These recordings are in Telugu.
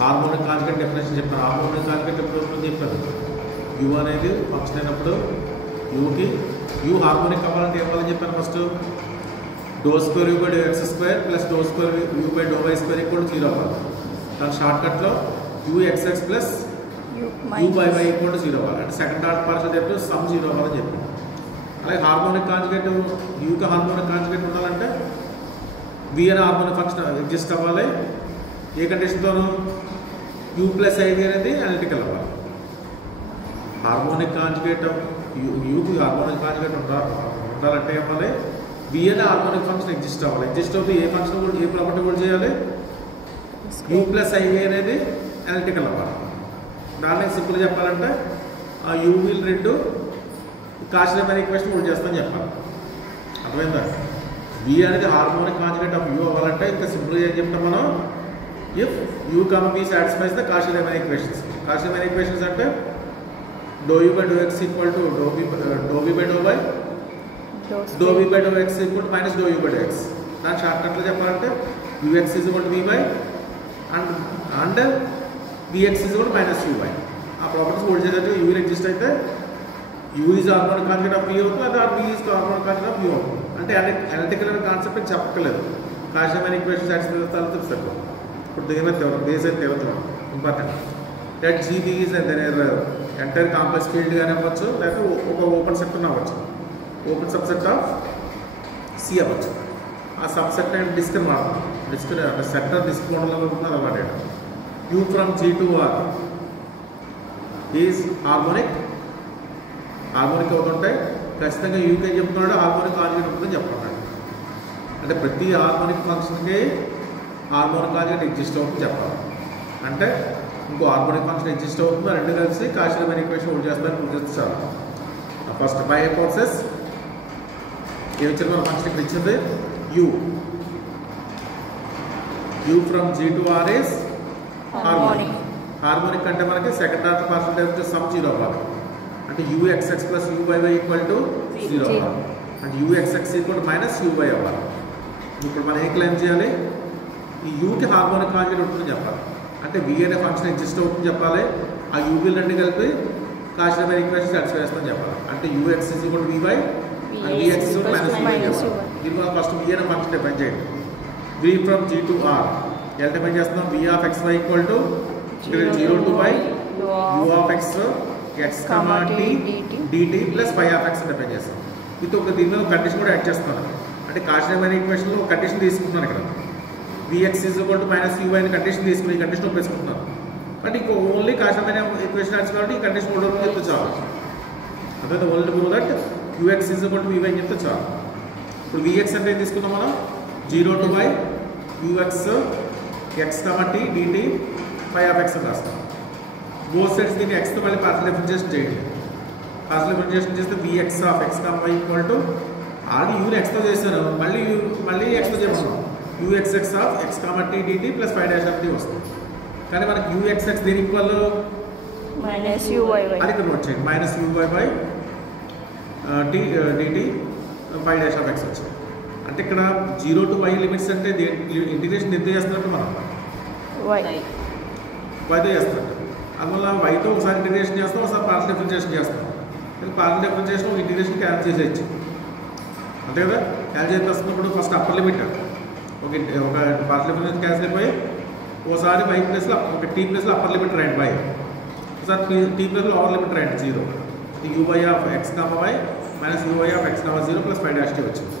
హార్మోనిక్ కాంజుగేట్ డెఫినేషన్ చెప్పాను. హార్మోనిక్ కాంజుగేట్ ఎప్పుడు వస్తుందో చెప్పాను. యూ అనేది ఫంక్షన్ అయినప్పుడు యూకి యూ హార్మోనిక్ అవ్వాలంటే ఇవ్వాలని చెప్పాను. First do square U by do X square plus do square U by do Y square equal 0 అవ్వాలి. దాని షార్ట్ కట్లో U X X plus you by why equal 0 అవ్వాలి. అంటే second order partial derivative sum 0 అవ్వాలని చెప్పాను. అలాగే హార్మోనిక్ కాంజుగేట్ యూకి హార్మోనిక్ కాంజుగేట్ ఉండాలంటే వి అనే హార్మోనిక్ ఫంక్షన్ ఎగ్జిస్ట్ అవ్వాలి. ఏ కండిషన్తోనూ యూ ప్లస్ ఐవి అనేది అనలిటికల్ అవ్వాలి. హార్మోనిక్ కాంజుగేట్ యూకి హార్మోనిక్ కాంజుగేట్ ఉండాలంటే ఇవ్వాలి వి అనే హార్మోనిక్ ఫంక్షన్ ఎగ్జిస్ట్ అవ్వాలి. ఎగ్జిస్ట్ అవుతే ఏ ఫంక్షన్ కూడా ఏ ప్రాపర్టీ కూడా చేయాలి యూ ప్లస్ ఐవి అనేది అనలిటికల్ అవ్వాలి. దాన్ని సింపుల్ చెప్పాలంటే ఆ యూవీలు రెండు కాషియన్ ఈక్వేషన్ కూడా చేస్తామని చెప్పాలి. అర్థమైందా? వి అనేది హార్మోనిక్ కాంజుగేట్ ఆఫ్ యూ అవ్వాలంటే ఇంకా సింపుల్గా ఏం చెప్తాం మనం if U comma V satisfies the Cauchian equations. Cauchian equations అంటే do U by do X equal to do V by do Y do V by do X equal to minus do U by do X. దాని షార్ట్ కట్లో చెప్పాలంటే U X is equal to V by and V X is equal to minus you by. ఆ ప్రాపర్టీస్ హోల్డ్ చేసేటట్టు యూ ఎగ్జిస్ట్ అయితే U is harmonic conjugate of వి అవుతుంది, అది V is harmonic conjugate of U అవుతుంది. అంటే అనలిటికల్ అనే కాన్సెప్ట్ చెప్పక్కర్లేదు. కాషియన్ ఈక్వేషన్ సాటిస్ఫై తెలుస్తుంది. ఇప్పుడు దీని మీద బేస్ అయితే తెలుగుతున్నాం important. That G B is entire complex field కానీ అవ్వచ్చు, లేకపోతే ఒక ఓపెన్ సెట్ అవ్వచ్చు. ఓపెన్ సబ్సెట్ ఆఫ్ సి అవ్వచ్చు. ఆ సబ్సెట్ నేను డిస్క్ అని వాడతాం. డిస్క్ సెక్టర్ డిస్క్ మోడల్లో ఉంటున్నారు అన్నమాట. U from G to R is harmonic అవుతుంటే ఖచ్చితంగా యూకే చెప్తున్నాడు హార్మోనిక్ కాంజుగేట్ ఉంటుందని చెప్తున్నాడు. అంటే ప్రతి హార్మోనిక్ ఫంక్షన్కి హార్మోనిక్ కాంజుగేట్ ఎగ్జిస్ట్ అవుతుంది చెప్పాలి. అంటే ఇంకో హార్మోనిక్ ఫంక్షన్ ఎగ్జిస్ట్ అవుతుంది, రెండు కలిసి కాషియన్ ఈక్వేషన్ హోల్డ్ చేస్తారని గుర్తిస్తే చాలు. ఫస్ట్ బై ప్రాసెస్ ఏమిచ్చారు మన ఫంక్షన్ ఇక్కడ ఇచ్చింది u from G to R is harmonic. Harmonic అంటే మనకి second order partial derivative sum 0 అవ్వాలి. అంటే u x x plus you by why equal to 0 అవ్వాలి. అంటే u x x equal to minus you by అవ్వాలి. ఇప్పుడు మనం ఏం క్లెయిమ్ చేయాలి? ఈ యూకి హార్మోనిక్ కాంజుగేట్ ఉంటుందని చెప్పాలి. అంటే వి అనే ఫంక్షన్ ఎగ్జిస్ట్ అవుతుంది చెప్పాలి. ఆ యూవీలు రెండు కలిపి కాషియన్ ఈక్వేషన్ సాటిస్ఫై చేస్తామని చెప్పాలి. అంటే U X is equal to V by and V X is equal minus you by చెప్పాలి. దీని వల్ల ఫస్ట్ వి అనే ఫంక్షన్ డిఫైన్ చేయండి. V from G to R ఎలా డిఫైన్ చేస్తున్నాం? V of X Y equal to 0 to y u of x x t dt plus y of x define చేస్తాం. ఇది ఒక దీని మీద కండిషన్ కూడా యాడ్ చేస్తున్నాను. అంటే కాషియన్ ఈక్వేషన్లో ఒక కండిషన్ తీసుకుంటున్నాను. ఇక్కడ vx is equal to minus you అని కండిషన్ తీసుకుని ఈ కండిషన్ ఉపయోగించుకుంటున్నాను. బట్ ఇంకో ఓన్లీ కాషియన్ ఈక్వేషన్ యాడ్స్ కాబట్టి ఈ కండిషన్ కూడా చెప్తే చాలు. అదే only prove that ux is equal to vy అని చెప్తే చాలు. ఇప్పుడు vx అంటే ఏం తీసుకున్నాం మనం? 0 to y ux x t dt y of x అని రాస్తాం. బోత్ సైడ్స్ దీన్ని x తో మళ్ళీ పార్షియల్ డిఫరెన్షియేషన్ చేయండి. పార్షియల్ డిఫరెన్షియేషన్ చేస్తే vx of x y equal to already uni x తో చేశాను, మళ్ళీ x తో చేయమన్నాం. ux of x t dt plus y dash of t వస్తుంది. కానీ మనకి ux దేని ఈక్వల్ మైనస్ uy అది ఇక్కడ నోట్ చేయండి. Minus uy by dt y dash of x వచ్చింది. అంటే ఇక్కడ 0 టు y లిమిట్స్ అంటే ఇంటిగ్రేషన్ ఎంత చేస్తున్నట్టు మనం వైతో చేస్తాం. అందువల్ల వైతో ఒకసారి ఇంటిగ్రేషన్ చేస్తాం, ఒకసారి పార్షియల్ డిఫరెన్షియేషన్ చేస్తాం. పార్షియల్ డిఫరెన్షియేషన్ ఇంటిగ్రేషన్ క్యాన్సిల్ చేసేయచ్చు అంతే కదా. క్యాన్సిల్ చేస్తున్నప్పుడు ఫస్ట్ అప్పర్ లిమిట్ ఒక పార్షియల్ డిఫరెన్షియేషన్ క్యాన్సిల్ అయిపోయి ఒకసారి వై ప్లస్లో ఒక టీ ప్లస్లో అప్పర్ లిమిట్ రాయండి వై, ఒకసారి టీ ప్లస్లో లోవర్ లిమిట్ రాయండి 0. U y of X y minus u y of x 0 plus y dash t వచ్చింది.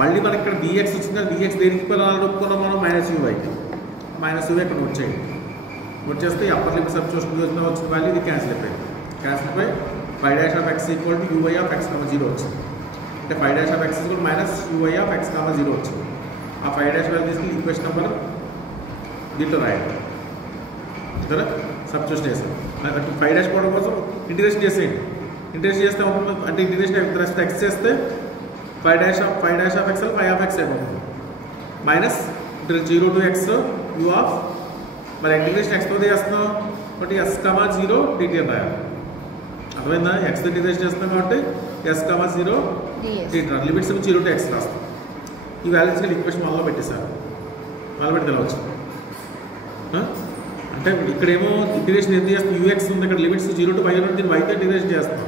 మళ్ళీ మనకి ఇక్కడ vx వచ్చింది కదా, vx దేనికి ఒప్పుకున్నాం మనం? మైనస్ యూవైకి. మైనస్ యూవై ఇక్కడ నోట్ చేయండి. నోట్ చేస్తే అప్పర్ లిమిట్ సబ్స్టిట్యూషన్ వచ్చిన వాల్యూ ఇది క్యాన్సిల్ అయిపోయింది. క్యాన్సిల్ అయిపోయి y dash of x equal to UI of x 0 వచ్చింది. అంటే y dash of x equal minus u y of x 0 వచ్చింది. ఆ y డాష్ వాల్యూ తీసుకుని ఈక్వేషన్ నెంబర్ దీంట్లో రాయండి. కదా సబ్స్టిట్యూషన్ చేస్తాం. y డాష్ పోవడం కోసం ఇంటిగ్రేషన్ చేసేయండి. ఇంటిగ్రేషన్ చేస్తే అంటే ఇంటిగ్రేషన్ విత్ రెస్పెక్ట్ x చేస్తే y dash of x y of x అయిపోతుంది. Minus 0 to x u of మరి ఇంటిగ్రేషన్ x తో చేస్తున్నాం కాబట్టి s 0 dt అని రాయాలి. అర్థమైందా? x తో ఇంటిగ్రేషన్ చేస్తున్నాం కాబట్టి s 0 dt limits 0 to x రాస్తాం. ఈ వాల్యూస్కి ఈక్వేషన్ మళ్ళీ పెట్టేశారు. మళ్ళీ పెట్టి తెలవచ్చు. అంటే ఇక్కడేమో ఇంటిగ్రేషన్ ఎంత చేస్తాం, యూఎక్స్ ఉంది ఇక్కడ లిమిట్స్ 0 to 5 దీన్ని వైతో ఇంటిగ్రేషన్ చేస్తాం,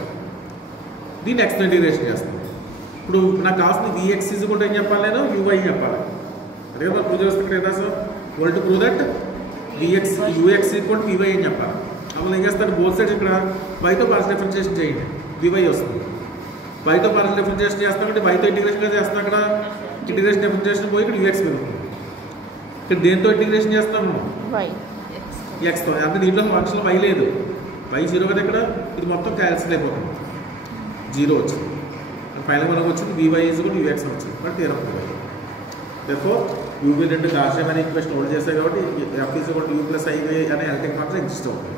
దీన్ని ఎక్స్తో ఇంటిగ్రేషన్ చేస్తాం. ఇప్పుడు నాకు కావాల్సిన విఎక్స్ ఈజ్ కూడా ఏం చెప్పాలి, నేను యూవై చెప్పాలి. అదే కదా ప్రూవ్ చేస్తే ఇక్కడ ఏదా sir volt to prove that vx UX equal VY అని చెప్పాలి. అప్పుడు ఏం చేస్తారు, బోత్ సైడ్స్ ఇక్కడ వైతో పార్షల్ డిఫరెన్షియేషన్ చేయండి, వివై వస్తుంది. వైతో పార్షల్ డిఫరెన్షియేషన్ చేస్తామంటే వైతో ఇంటిగ్రేషన్ చేస్తాం, అక్కడ ఇంటిగ్రేషన్ డిఫరెన్షియేషన్ పోయి ఇక్కడ యూఎక్స్ పెరుగుతుంది. ఇక్కడ దేంతో ఇంటిగ్రేషన్ చేస్తాము, ఎక్స్తో. అంటే దీంట్లో ఫంక్షన్ వై లేదు, వై 0 కదా, ఇక్కడ ఇది మొత్తం క్యాన్సిల్ అయిపోతుంది, 0 వచ్చింది. ఫైనల్ మనకు వచ్చింది వివై ఈజ్ కూడా యూఎక్స్ వచ్చింది, బట్ తీరం therefore యూవీ రెండు గాషియన్ అనే ఈక్వేషన్ హోల్డ్ చేస్తాయి కాబట్టి ఎఫ్ ఈజ్ కూడా యూ ప్లస్ ఐవై అనే ఎలక్ట్రిక్ ఫంక్షన్ ఎగ్జిస్ట్ అవుతుంది.